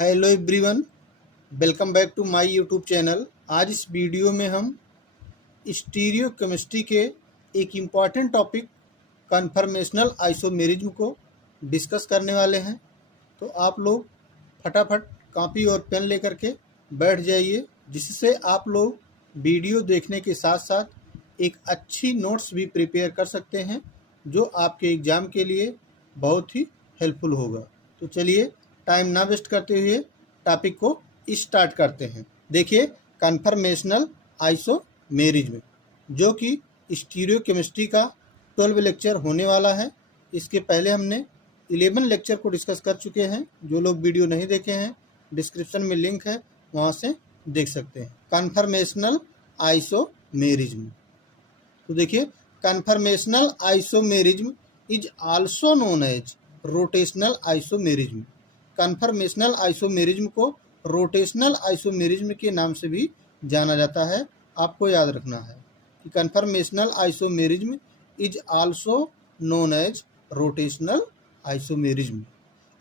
Hello everyone, welcome back to my YouTube channel. आज इस video में हम स्टीरियो केमिस्ट्री के एक इम्पॉर्टेंट टॉपिक कन्फर्मेशनल आइसोमेरिज्म को डिस्कस करने वाले हैं। तो आप लोग फटाफट कॉपी और पेन लेकर के बैठ जाइए, जिससे आप लोग वीडियो देखने के साथ साथ एक अच्छी नोट्स भी प्रिपेयर कर सकते हैं, जो आपके एग्ज़ाम के लिए बहुत ही हेल्पफुल होगा। तो चलिए टाइम ना वेस्ट करते हुए टॉपिक को स्टार्ट करते हैं। देखिए, कन्फर्मेशनल आइसोमेरिज्म जो कि स्टीरियो केमिस्ट्री का 12 लेक्चर होने वाला है। इसके पहले हमने 11 लेक्चर को डिस्कस कर चुके हैं। जो लोग वीडियो नहीं देखे हैं, डिस्क्रिप्शन में लिंक है, वहाँ से देख सकते हैं। कन्फर्मेशनल आइसोमेरिज्म, तो देखिए, conformational isomerism is also known as rotational isomerism. Conformational isomerism को रोटेशनल आइसोमेरिज्म के नाम से भी जाना जाता है। आपको याद रखना है कि conformational isomerism is also known as rotational isomerism.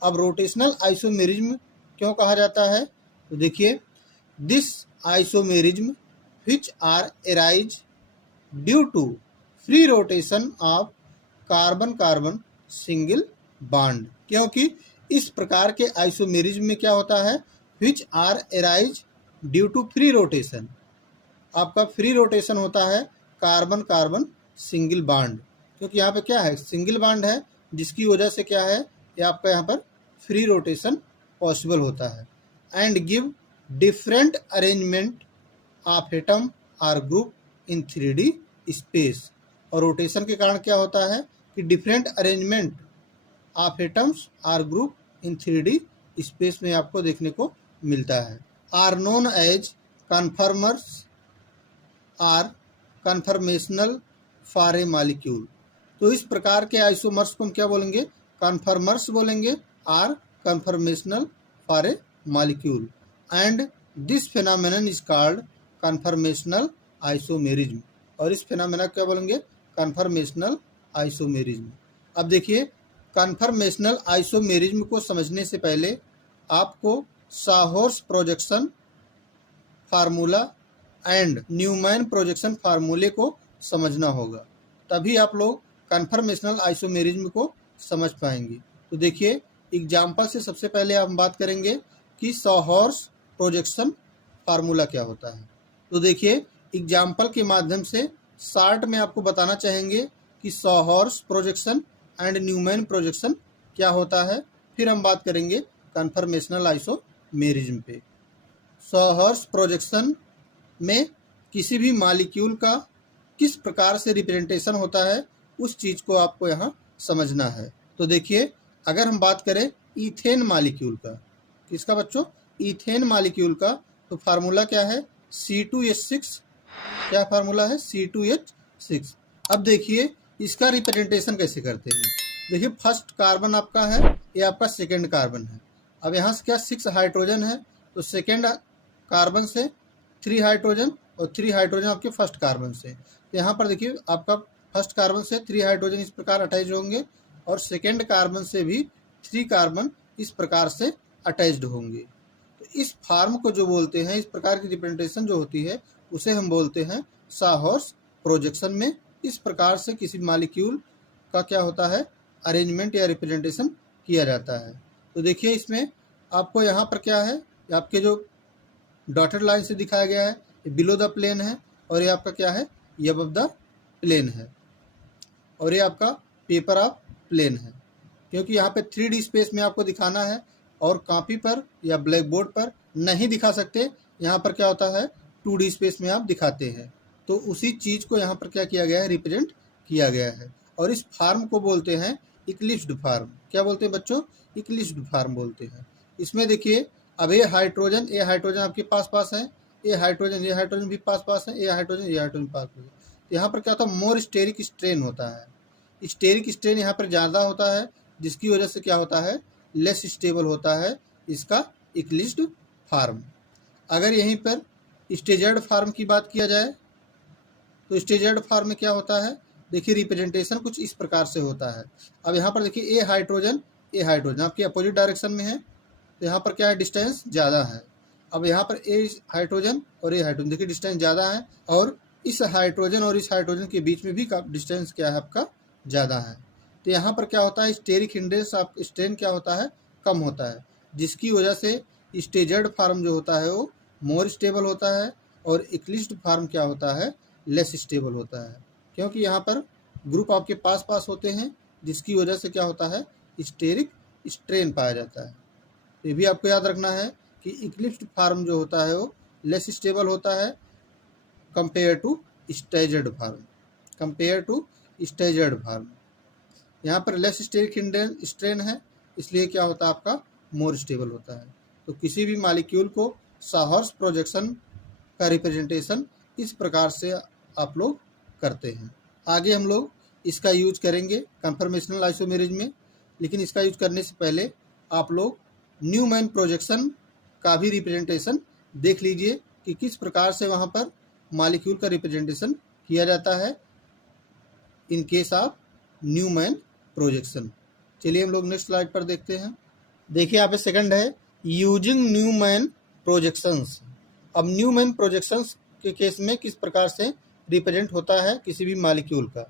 अब रोटेशनल आइसोमेरिज्म क्यों कहा जाता है? तो देखिए, this isomerism which are arise due to free rotation of carbon carbon single bond. क्योंकि इस प्रकार के आइसोमेरिज्म में क्या होता है? Which are arise due to free rotation. आपका फ्री रोटेशन होता है कार्बन कार्बन सिंगल बॉन्ड, क्योंकि यहाँ पे क्या है? सिंगल बॉन्ड है, जिसकी वजह से क्या है? ये आपका यहाँ पर फ्री रोटेशन पॉसिबल होता है। And give different arrangement of atom or group in 3D space. और रोटेशन के कारण क्या होता है कि different arrangement of atoms or group in 3D space में आपको देखने को मिलता है। Are known as conformers or conformational for a molecule. तो इस प्रकार के आइसोमर्स को हम क्या बोलेंगे? कन्फर्मर्स बोलेंगे, are conformational for a molecule. And this phenomenon is called conformational isomerism. और इस फेनोमेना क्या बोलेंगे? Conformational isomerism. अब देखिए, कन्फर्मेशनल आइसोमेरिज्म को समझने से पहले आपको sawhorse projection formula and Newman projection फार्मूले को समझना होगा, तभी आप लोग कन्फर्मेशनल आइसोमेरिज्म को समझ पाएंगे। तो देखिए, एग्जाम्पल से सबसे पहले हम बात करेंगे कि साहोर्स प्रोजेक्शन फार्मूला क्या होता है। तो देखिए, एग्जाम्पल के माध्यम से शॉर्ट में आपको बताना चाहेंगे कि साहोर्स प्रोजेक्शन एंड न्यूमैन प्रोजेक्शन क्या होता है। फिर हम बात करेंगे कन्फर्मेशनल आइसोमेरिज्म पे। साहोर्स प्रोजेक्शन में किसी भी मॉलिक्यूल का किस प्रकार से रिप्रेजेंटेशन होता है, उस चीज़ को आपको यहाँ समझना है। तो देखिए, अगर हम बात करें ईथेन मॉलिक्यूल का, किसका बच्चों? ईथेन मॉलिक्यूल का, तो फार्मूला क्या है? C2H6। क्या फार्मूला है? C2H6। अब देखिए, इसका रिप्रेजेंटेशन कैसे करते हैं। देखिए, फर्स्ट कार्बन आपका है, ये आपका सेकेंड कार्बन है। अब यहाँ से क्या 6 हाइड्रोजन है, तो सेकेंड कार्बन से 3 हाइड्रोजन और 3 हाइड्रोजन आपके फर्स्ट कार्बन से। तो यहाँ पर देखिए, आपका फर्स्ट कार्बन से 3 हाइड्रोजन इस प्रकार अटैच होंगे और सेकेंड कार्बन से भी 3 कार्बन इस प्रकार से अटैच्ड होंगे। तो इस फार्म को जो बोलते हैं, इस प्रकार की रिप्रेजेंटेशन जो होती है, उसे हम बोलते हैं साहोर्स प्रोजेक्शन। में इस प्रकार से किसी मॉलिक्यूल का क्या होता है? अरेंजमेंट या रिप्रेजेंटेशन किया जाता है। तो देखिए, इसमें आपको यहाँ पर क्या है? आपके जो डॉटेड लाइन से दिखाया गया है, ये बिलो द प्लेन है, और ये आपका क्या है? ये अबव द प्लेन है, और ये आपका पेपर ऑफ प्लेन है। क्योंकि यहाँ पे 3D स्पेस में आपको दिखाना है और कॉपी पर या ब्लैक बोर्ड पर नहीं दिखा सकते। यहाँ पर क्या होता है? 2D स्पेस में आप दिखाते हैं। तो उसी चीज़ को यहाँ पर क्या किया गया है? रिप्रेजेंट किया गया है। और इस फार्म को बोलते हैं इक्लिप्स्ड फार्म। क्या बोलते हैं बच्चों? इक्लिप्स्ड फार्म बोलते हैं। इसमें देखिए, अब ये हाइड्रोजन आपके पास पास है, ये हाइड्रोजन भी पास पास है, ये हाइड्रोजन पास पास है। तो यहाँ पर क्या होता है? मोर स्टेरिक स्ट्रेन होता है। स्टेरिक स्ट्रेन यहाँ पर ज़्यादा होता है, जिसकी वजह से क्या होता है? लेस स्टेबल होता है इसका इक्लिप्स्ड फार्म। अगर यहीं पर स्टेजर्ड फार्म की बात किया जाए, तो स्टेजर्ड फार्म में क्या होता है? देखिए, रिप्रेजेंटेशन कुछ इस प्रकार से होता है। अब यहाँ पर देखिए, ए हाइड्रोजन आपके अपोजिट डायरेक्शन में है, तो यहाँ पर क्या है, डिस्टेंस ज़्यादा है। अब यहाँ पर ए हाइड्रोजन और ए हाइड्रोजन, देखिए डिस्टेंस ज़्यादा है, और इस हाइड्रोजन और इस हाइड्रोजन के बीच में भी डिस्टेंस क्या है आपका, ज़्यादा है। तो यहाँ पर क्या होता है, स्टेरिक हिंड्रेंस आप स्ट्रेन क्या होता है, कम होता है, जिसकी वजह से स्टेजर्ड फार्म जो होता है वो मोर स्टेबल होता है, और इक्लिप्स्ड फार्म क्या होता है, लेस स्टेबल होता है, क्योंकि यहाँ पर ग्रुप आपके पास पास होते हैं, जिसकी वजह से क्या होता है, स्टेरिक स्ट्रेन पाया जाता है। ये भी आपको याद रखना है कि इक्लिप्स्ड फार्म जो होता है वो लेस स्टेबल होता है कंपेयर टू स्टेजर्ड फार्म। यहाँ पर लेस स्टेरिक स्ट्रेन है, इसलिए क्या होता है आपका, मोर स्टेबल होता है। तो किसी भी मॉलिक्यूल को साहर्स प्रोजेक्शन का रिप्रेजेंटेशन इस प्रकार से आप लोग करते हैं। आगे हम लोग इसका यूज करेंगे कन्फर्मेशनल आइसोमेरिज्म में, लेकिन इसका यूज करने से पहले आप लोग न्यूमैन प्रोजेक्शन का भी रिप्रेजेंटेशन देख लीजिए कि किस प्रकार से वहाँ पर मॉलिक्यूल का रिप्रेजेंटेशन किया जाता है in case of Newman projection. चलिए हम लोग नेक्स्ट स्लाइड पर देखते हैं। देखिए यहाँ पे सेकंड है यूजिंग न्यूमैन प्रोजेक्शंस। अब न्यूमैन प्रोजेक्शंस के केस में किस प्रकार से रिप्रेजेंट होता है किसी भी मॉलिक्यूल का।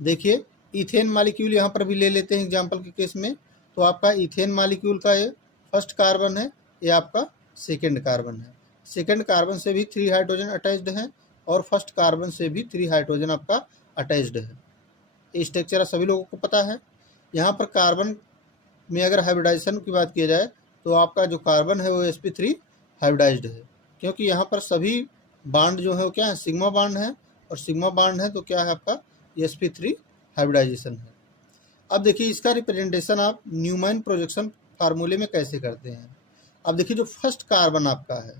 देखिए इथेन मॉलिक्यूल यहाँ पर भी ले लेते हैं एग्जांपल के केस में। तो आपका इथेन मॉलिक्यूल का ये फर्स्ट कार्बन है, ये आपका सेकंड कार्बन है। सेकंड कार्बन से भी 3 हाइड्रोजन अटैच्ड हैं, और फर्स्ट कार्बन से भी 3 हाइड्रोजन आपका अटैच्ड है। ये स्ट्रक्चर सभी लोगों को पता है। यहाँ पर कार्बन में अगर हाइब्रिडाइजेशन की बात की जाए तो आपका जो कार्बन है वो sp3 हाइब्रिडाइज्ड है, क्योंकि यहाँ पर सभी बाड जो है वो क्या है, सिग्मा बाड है, और सिग्मा बाड है तो क्या है आपका sp3 हाइब्रिडाइजेशन है। अब देखिए इसका रिप्रेजेंटेशन आप न्यूमैन प्रोजेक्शन फार्मूले में कैसे करते हैं। अब देखिए जो फर्स्ट कार्बन आपका है,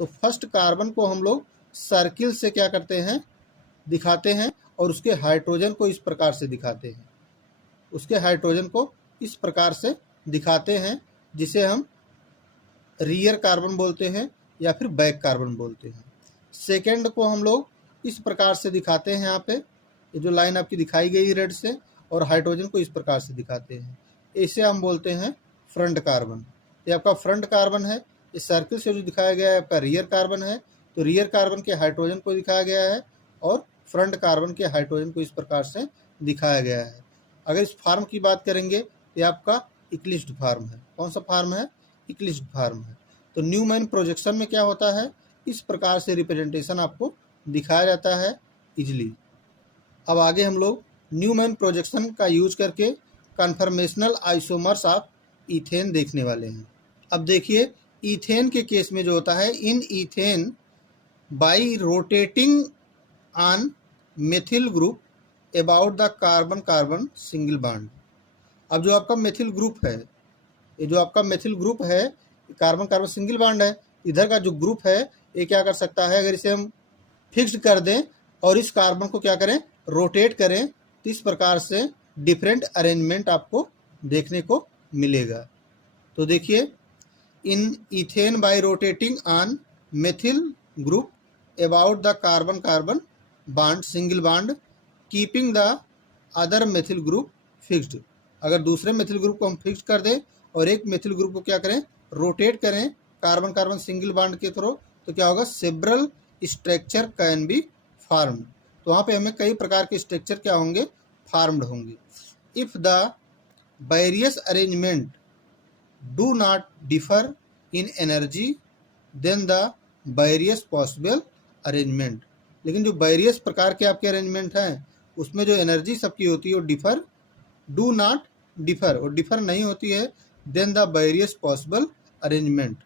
तो फर्स्ट कार्बन को हम लोग सर्किल से क्या करते हैं, दिखाते हैं, और उसके हाइड्रोजन को इस प्रकार से दिखाते हैं, उसके हाइड्रोजन को इस प्रकार से दिखाते हैं, जिसे हम रियर कार्बन बोलते हैं या फिर बैक कार्बन बोलते हैं। सेकेंड को हम लोग इस प्रकार से दिखाते हैं, यहाँ पे ये जो लाइन आपकी दिखाई गई रेड से, और हाइड्रोजन को इस प्रकार से दिखाते हैं, इसे हम बोलते हैं फ्रंट कार्बन। ये आपका फ्रंट कार्बन है, इस सर्किल से जो दिखाया गया है आपका रियर कार्बन है, तो रियर कार्बन के हाइड्रोजन को दिखाया गया है, और फ्रंट कार्बन के हाइड्रोजन को इस प्रकार से दिखाया गया है। अगर इस फार्म की बात करेंगे तो ये आपका इक्लिप्स्ड फार्म है। कौन सा फार्म है, इक्लिप्स्ड फार्म है। तो न्यूमैन प्रोजेक्शन में क्या होता है, इस प्रकार से रिप्रेजेंटेशन आपको दिखाया जाता है इजली। अब आगे हम लोग न्यूमैन प्रोजेक्शन का यूज करके कन्फर्मेशनल आइसोमर्स ऑफ इथेन देखने वाले हैं। अब देखिए इथेन के केस में जो होता है, इन ethane by rotating on methyl group about the carbon carbon single bond. अब जो आपका मेथिल ग्रुप है, ये जो आपका मेथिल ग्रुप है, कार्बन कार्बन सिंगल बॉन्ड है, इधर का जो ग्रुप है ये क्या कर सकता है, अगर इसे हम फिक्स्ड कर दें और इस कार्बन को क्या करें, रोटेट करें, तो इस प्रकार से डिफरेंट अरेंजमेंट आपको देखने को मिलेगा। तो देखिए इन ethane bye rotating on methyl group about the carbon carbon bond single bond keeping the other methyl group fixed. अगर दूसरे मेथिल ग्रुप को हम फिक्स कर दें और एक मेथिल ग्रुप को क्या करें, रोटेट करें कार्बन कार्बन सिंगल बॉन्ड के थ्रू, तो क्या होगा, several structure can be farmed. तो वहाँ पे हमें कई प्रकार के स्ट्रक्चर क्या होंगे, फार्म्ड होंगे। If the various arrangement do not differ in energy then the various possible arrangement. लेकिन जो वेरियस प्रकार के आपके अरेंजमेंट हैं उसमें जो एनर्जी सबकी होती है वो डिफर, डू नॉट डिफर, और डिफर नहीं होती है, then the various possible arrangement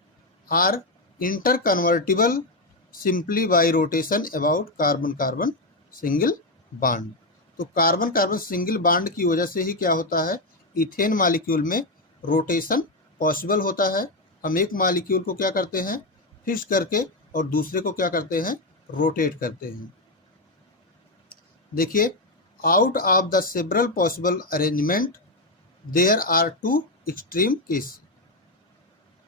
are inter convertible simply by rotation about carbon carbon single bond. तो कार्बन कार्बन सिंगल बॉन्ड की वजह से ही क्या होता है, इथेन मॉलिक्यूल में रोटेशन पॉसिबल होता है। हम एक मॉलिक्यूल को क्या करते हैं, फिक्स करके, और दूसरे को क्या करते हैं, रोटेट करते हैं। देखिए out of the several possible arrangement there are 2 extreme case.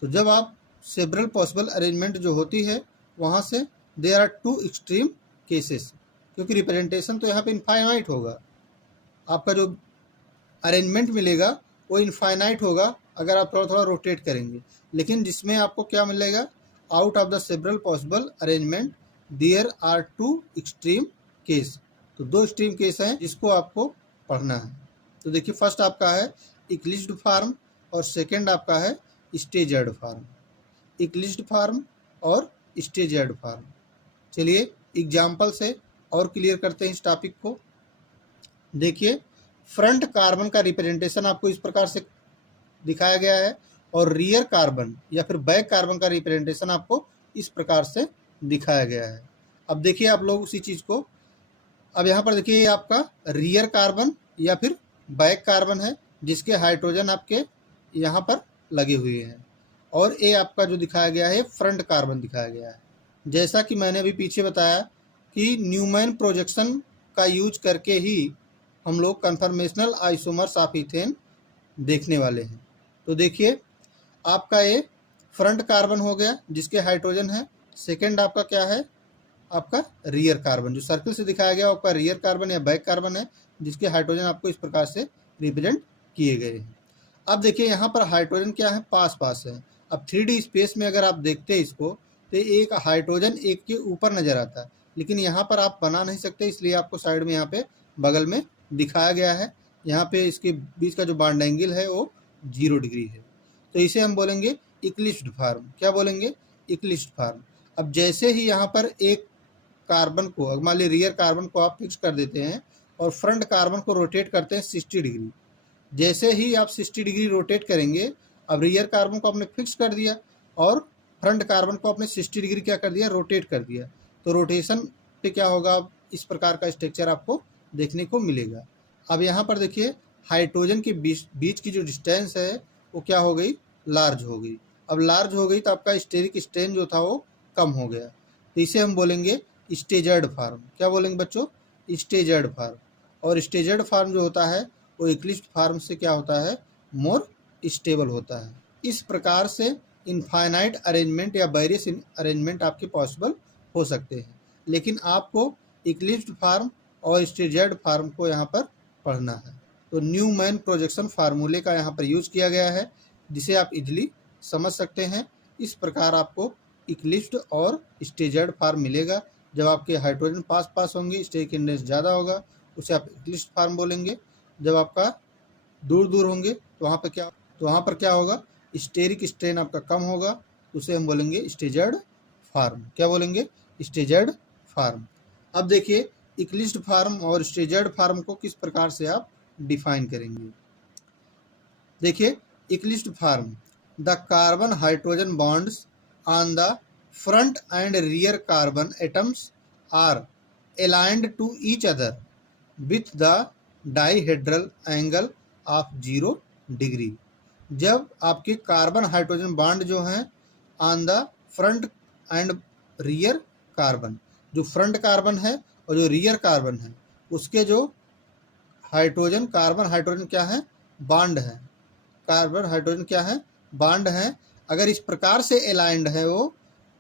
तो जब आप सेवरल पॉसिबल अरेंजमेंट जो होती है वहाँ से देयर आर 2 एक्सट्रीम केसेस, क्योंकि रिप्रेजेंटेशन तो यहाँ पे इनफाइनाइट होगा, आपका जो अरेंजमेंट मिलेगा वो इनफाइनाइट होगा अगर आप थोड़ा थोड़ा रोटेट करेंगे। लेकिन जिसमें आपको क्या मिलेगा, out of the several possible arrangement there are two extreme case. तो दो एक्सट्रीम केस हैं जिसको आपको पढ़ना है। तो देखिए, फर्स्ट आपका है इक्लिप्स्ड फॉर्म और सेकंड आपका है स्टेजर्ड फॉर्म। इक्लिप्स्ड फॉर्म और स्टेजर्ड फॉर्म, चलिए एग्जाम्पल से और क्लियर करते हैं इस टॉपिक को। देखिए, फ्रंट कार्बन का रिप्रेजेंटेशन आपको इस प्रकार से दिखाया गया है और रियर कार्बन या फिर बैक कार्बन का रिप्रेजेंटेशन आपको इस प्रकार से दिखाया गया है। अब देखिए आप लोग उसी चीज़ को, अब यहाँ पर देखिए ये आपका रियर कार्बन या फिर बैक कार्बन है जिसके हाइड्रोजन आपके यहाँ पर लगे हुए हैं, और ये आपका जो दिखाया गया है फ्रंट कार्बन दिखाया गया है। जैसा कि मैंने अभी पीछे बताया कि न्यूमैन प्रोजेक्शन का यूज करके ही हम लोग कन्फर्मेशनल आइसोमर्स ऑफ इथेन देखने वाले हैं। तो देखिए, आपका ये फ्रंट कार्बन हो गया जिसके हाइड्रोजन है, सेकंड आपका क्या है, आपका रियर कार्बन, जो सर्कल से दिखाया गया आपका रियर कार्बन या बैक कार्बन है जिसके हाइड्रोजन आपको इस प्रकार से रिप्रेजेंट किए गए हैं। अब देखिए यहाँ पर हाइड्रोजन क्या है, पास पास है। अब 3D स्पेस में अगर आप देखते हैं इसको तो एक हाइड्रोजन एक के ऊपर नजर आता है, लेकिन यहाँ पर आप बना नहीं सकते, इसलिए आपको साइड में यहाँ पे बगल में दिखाया गया है। यहाँ पे इसके बीच का जो बॉन्ड एंगल है वो 0 डिग्री है, तो इसे हम बोलेंगे इक्लिप्स्ड फॉर्म। क्या बोलेंगे, इक्लिप्स्ड फॉर्म। अब जैसे ही यहाँ पर एक कार्बन को, मान लीजिए रियर कार्बन को आप फिक्स कर देते हैं और फ्रंट कार्बन को रोटेट करते हैं 60 डिग्री। जैसे ही आप 60 डिग्री रोटेट करेंगे, अब रियर कार्बन को आपने फिक्स कर दिया और फ्रंट कार्बन को आपने 60 डिग्री क्या कर दिया, रोटेट कर दिया। तो रोटेशन पे क्या होगा, इस प्रकार का स्ट्रक्चर आपको देखने को मिलेगा। अब यहाँ पर देखिए हाइड्रोजन के बीच की जो डिस्टेंस है वो क्या हो गई, लार्ज हो गई। अब लार्ज हो गई तो आपका स्टेरिक स्ट्रेन जो था वो कम हो गया, तो इसे हम बोलेंगे स्टेजर्ड फॉर्म। क्या बोलेंगे बच्चों, स्टेजर्ड फॉर्म। और स्टेजर्ड फॉर्म जो होता है वो इक्लिप्स्ड फॉर्म से क्या होता है, मोर स्टेबल होता है। इस प्रकार से इनफाइनाइट अरेंजमेंट या वेरियस अरेंजमेंट आपके पॉसिबल हो सकते हैं, लेकिन आपको इक्लिप्स्ड फॉर्म और स्टेजर्ड फॉर्म को यहाँ पर पढ़ना है। तो न्यूमैन प्रोजेक्शन फार्मूले का यहाँ पर यूज किया गया है जिसे आप इजीली समझ सकते हैं। इस प्रकार आपको इक्लिप्स्ड और स्टेजर्ड फॉर्म मिलेगा। जब आपके हाइड्रोजन पास पास होंगे, स्टेरिक इंडेक्स ज़्यादा होगा, उसे आप इक्लिप्स्ड फॉर्म बोलेंगे। जब आपका दूर दूर होंगे तो वहाँ पर क्या होगा, स्टेरिक स्ट्रेन आपका कम होगा, उसे हम बोलेंगे स्टेजर्ड फॉर्म। क्या बोलेंगे, स्टेजर्ड फॉर्म। अब देखिए इक्लिप्स्ड फॉर्म और स्टेजर्ड फॉर्म को किस प्रकार से आप डिफाइन करेंगे। देखिए eclipsed form, the carbon hydrogen bonds on the front and rear carbon atoms are aligned to each other with the dihedral angle of 0 degree. जब आपके कार्बन हाइड्रोजन बॉन्ड जो हैं on the front end rear carbon, जो front carbon है और जो rear carbon है उसके जो हाइड्रोजन, कार्बन हाइड्रोजन क्या है, बॉन्ड है, कार्बन हाइड्रोजन क्या है, बॉन्ड है। अगर इस प्रकार से अलाइंड है वो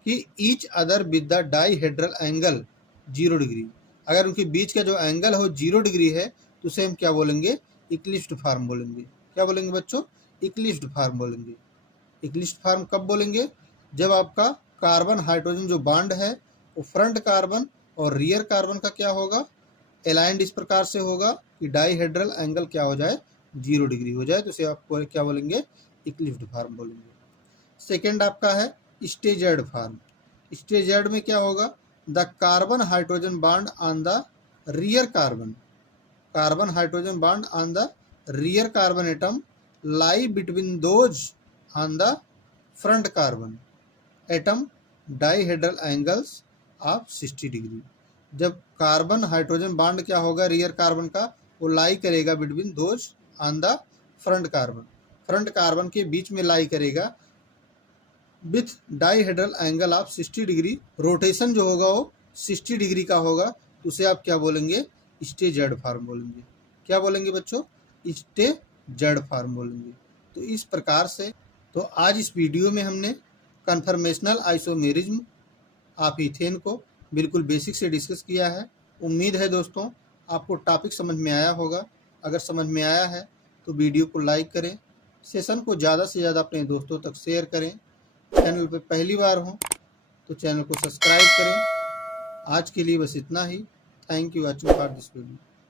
कि each other with the dihedral angle 0 degree, अगर उनके बीच का जो एंगल है वो 0 डिग्री है तो उसे हम क्या बोलेंगे, इक्लिप्स्ड फॉर्म बोलेंगे। क्या बोलेंगे बच्चों, इक्लिप्स्ड फॉर्म बोलेंगे। इक्लिप्स्ड फॉर्म कब बोलेंगे, जब आपका कार्बन हाइड्रोजन जो बॉन्ड है वो फ्रंट कार्बन और रियर कार्बन का क्या होगा, अलाइंड इस प्रकार से होगा कि डाईहेड्रल एंगल क्या हो जाए, 0 डिग्री हो जाए, तो उसे आप क्या बोलेंगे, इक्लिप्स्ड फॉर्म बोलेंगे। सेकेंड आपका है स्टेजर्ड फॉर्म। स्टेजर्ड में क्या होगा, the carbon hydrogen bond on the rear carbon, carbon hydrogen bond on the rear carbon atom lie between those on the front carbon atom dihedral angles of 60 degree. जब carbon hydrogen bond क्या होगा rear carbon का, वो लाई करेगा between those on the front carbon, front carbon के बीच में लाई करेगा with dihedral angle of 60 degree. Rotation जो होगा वो 60 डिग्री का होगा, उसे आप क्या बोलेंगे, स्टेजर्ड फॉर्म बोलेंगे। क्या बोलेंगे बच्चों, स्टेजर्ड फॉर्म बोलेंगे। तो इस प्रकार से तो आज इस वीडियो में हमने कन्फर्मेशनल आइसोमेरिज्म ऑफ इथेन को बिल्कुल बेसिक से डिस्कस किया है। उम्मीद है दोस्तों आपको टॉपिक समझ में आया होगा। अगर समझ में आया है तो वीडियो को लाइक करें, सेशन को ज़्यादा से ज़्यादा अपने दोस्तों तक शेयर करें। चैनल पर पहली बार हों तो चैनल को सब्सक्राइब करें। आज के लिए बस इतना ही। Thank you watching for this video.